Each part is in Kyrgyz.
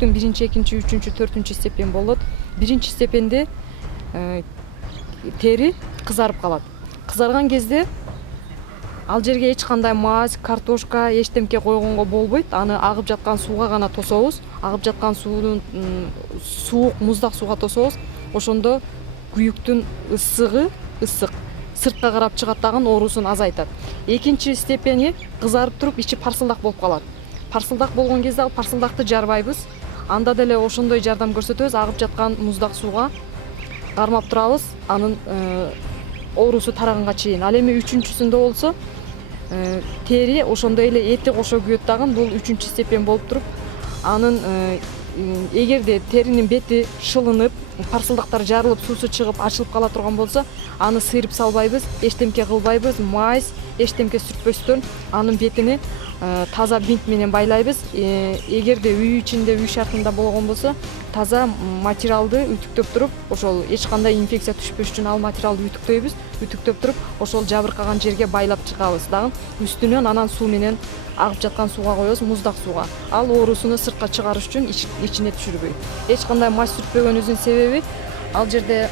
күйүктүн 1, 2, 3, 4 степень болот. 1 степенде тери кызарып калат. Кызарган кезде ал жерге эч кандай мазь, картошка, эчтемке койгонго болбойт. Аны агып жаткан сууга гана тособуз. Агып жаткан суунун суук, муздак сууга тособуз. Ошондо күйүктүн ысык сыртка карап чыгат дагы оорусун азайтат. Экинчи степени кызарып туруп ичи парсылдак болуп калат. Парсылдак болгон кезде ал парсылдакты жарбайбыз. Анда деле ошондой жардам көрсөтөбүз. Агып жаткан муздак сууга кармап турабыз. Анын оорусу тараганга чейин. Ал эми үчүнчүсүндө болсо тери ошондой эле эти кошо күйөт дагы. Бул 3 степень болуп туруп, анын эгерде теринин бети шылынып, парсылдактар жарылып, суусу чыгып, ачылып кала турган болсо, аны сыйрып салбайбыз, эчтемке кылбайбыз, мазь, эчтемке сүртпөстөн анын бетини таза бинт менен байлайбыз. Эгерде үй ичинде, үй шартында болгон болсо, таза материалды үтүктөп туруп, ошол эч кандай инфекция түшпөш үчүн ал материалды үтүктөйбүз. Үтүктөп туруп, ошол жабыркаган жерге байлап чыгабыз дагы. Үстүнөн анан суу менен агып жаткан сууга коебуз, муздак сууга. Ал оорусуну сыртка чыгарыш үчүн ичине түшүрбөйт. Эч кандай мазь сүртпөгөнүбүздүн себеби ал жерде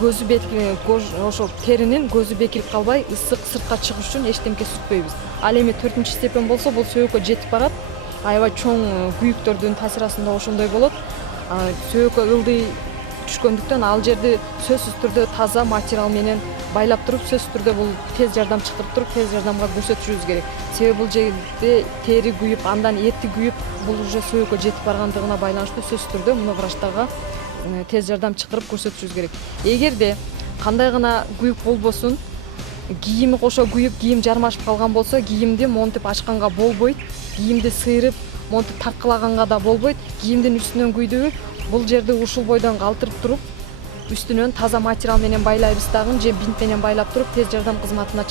көзү ошол теринин көзү бекирип калбай, ысык сыртка чыгыш үчүн эчтемке сүртпөйбүз. Ал эми 4 степень болсо, бул сөөккө жетип барат. Аябай чоң күйүктөрдүн таасирасында ошондой болот. Сөөккө ылдый түшкөндүктөн ал жерди сөзсүз түрдө таза материал менен байлап туруп, сөзсүз түрдө бул тез жардам чакырып туруп, тез жардамга көрсөтүшүбүз керек. Себеби бул жерде тери күйүп, андан эти күйүп, бул уже сөөккө жетип баргандыгына байланыштуу сөзсүз түрдө муну врачтарга тез жардам чакырып көрсөтүшүбүз керек. Эгерде кандай гана күйүк болбосун, кийими кошо күйүп, кийим жармашып калган болсо, кийимди монтип ачканга болбойт. Кийимди сыйрып, монтип тарткылаганга да болбойт. Кийимдин үстүнөн күйдүбү бул жерди ушул бойдон калтырып туруп, үстүнөн таза материал менен байлайбыз дагы, же бинт менен байлап туруп, тез жардам кызматына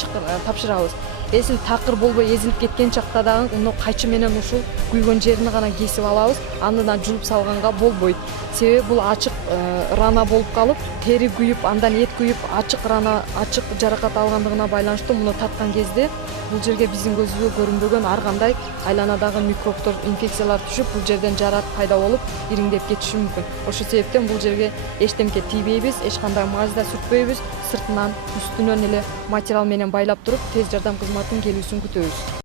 тапшырабыз. Эсил такыр болбой эзилип кеткен чакта дагы муну кайчы менен ушул күйгөн жерин гана кесип алабыз. Андан жууп салганга болбойт. Себеби бул ачык рана болуп калып, тери күйүп, андан эт күйүп, ачык рана, ачык жаракат алгандыгына байланыштуу муну таткан кезде бул жерге биздин көзүбүзгө көрүнбөгөн ар кандай айланадагы микробдор, инфекциялар түшүп, бул жерден жарак пайда болуп, ириңдеп кетиши мүмкүн. Ошол себептен бул жерге эчтемке тийбейбиз, эч кандай мазь да сүртпөйбүз. Сыртынан, үстүнөн эле материал менен байлап туруп, тез жардам кызматынын келүүсүн күтөбүз.